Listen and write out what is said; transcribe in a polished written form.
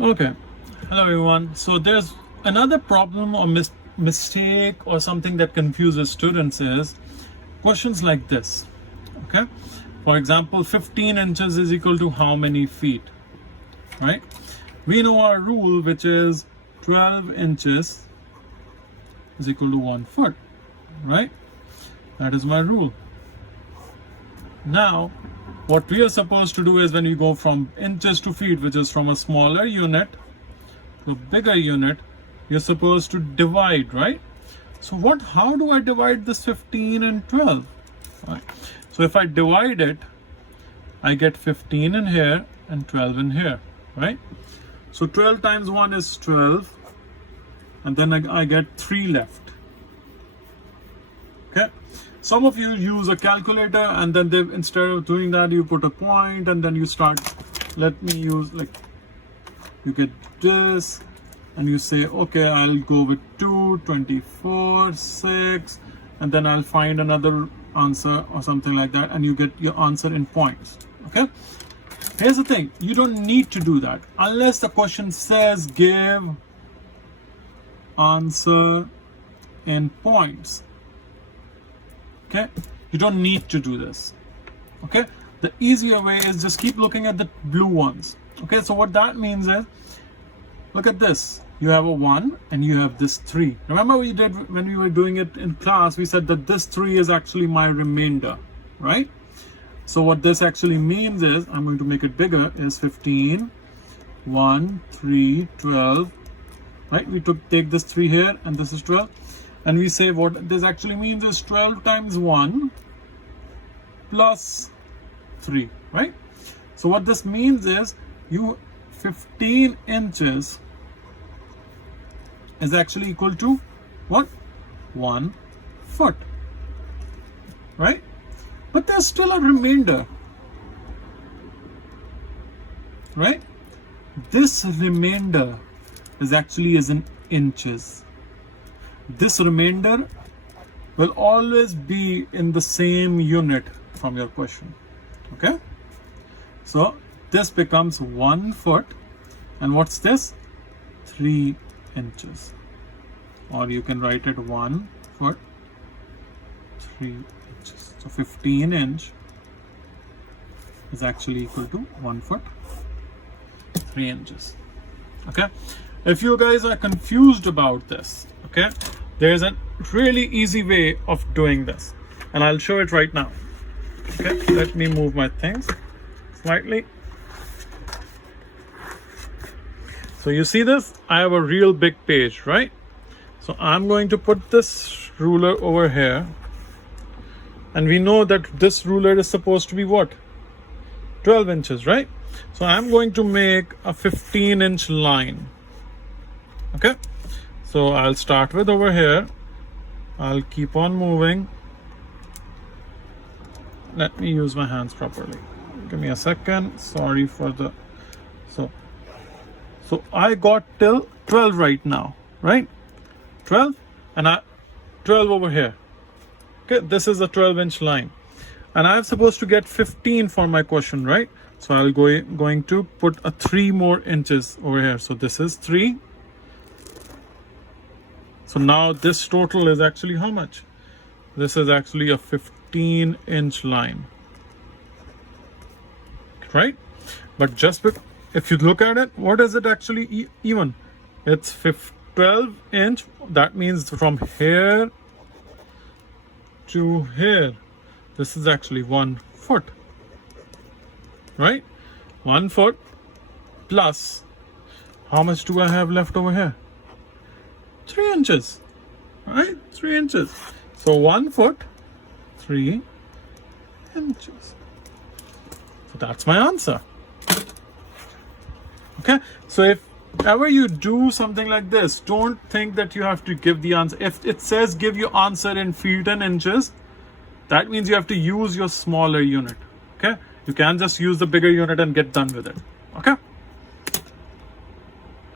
Okay, hello everyone. So there's another problem or mistake or something that confuses students is questions like this. Okay, for example, 15 inches is equal to how many feet, right? We know our rule, which is 12 inches is equal to 1 foot, right? That is my rule. Now, what we are supposed to do is when we go from inches to feet, which is from a smaller unit to a bigger unit, you're supposed to divide, right? So how do I divide this 15 and 12? Right. So if I divide it, I get 15 in here and 12 in here, right? So 12 times 1 is 12, and then I get 3 left. Okay. Some of you use a calculator, and then instead of doing that, you put a point and then you start. Let me use, like, you get this and you say, okay, I'll go with 2, 24, 6, and then I'll find another answer or something like that, and you get your answer in points. Okay. Here's the thing, you don't need to do that unless the question says give answer in points. Okay, you don't need to do this. Okay, the easier way is just keep looking at the blue ones. Okay, so what that means is, look at this. You have a 1 and you have this 3. Remember we did when we were doing it in class, we said that this 3 is actually my remainder, right? So what this actually means is, I'm going to make it bigger, is 15, 1, 3, 12, right? We take this 3 here and this is 12. And we say what this actually means is 12 times 1 plus 3, right? So what this means is 15 inches is actually equal to what? 1 foot, right? But there's still a remainder, right? This remainder is in inches. This remainder will always be in the same unit from your question. Okay, so this becomes 1 foot, and what's this? 3 inches, or you can write it 1 foot 3 inches. So 15 inch is actually equal to 1 foot 3 inches. Okay, if you guys are confused about this, okay, there's a really easy way of doing this, and I'll show it right now. Okay, let me move my things slightly. So you see this? I have a real big page, right? So I'm going to put this ruler over here, and we know that this ruler is supposed to be what? 12 inches, right? So I'm going to make a 15-inch line. Okay, so I'll start with over here. I'll keep on moving. Let me use my hands properly. Give me a second. Sorry for the... So I got till 12 right now, right? 12 and 12 over here. Okay, this is a 12-inch line, and I'm supposed to get 15 for my question, right? So I'll going to put a 3 more inches over here. So this is 3. So now this total is actually how much? This is actually a 15-inch line, right? But just if you look at it, what is it actually even? It's 12 inch. That means from here to here, this is actually 1 foot, right? 1 foot plus, how much do I have left over here? 3 inches, right? 3 inches. So 1 foot, 3 inches. So that's my answer. Okay, so if ever you do something like this, don't think that you have to give the answer. If it says give your answer in feet and inches, that means you have to use your smaller unit. Okay, you can't just use the bigger unit and get done with it. Okay.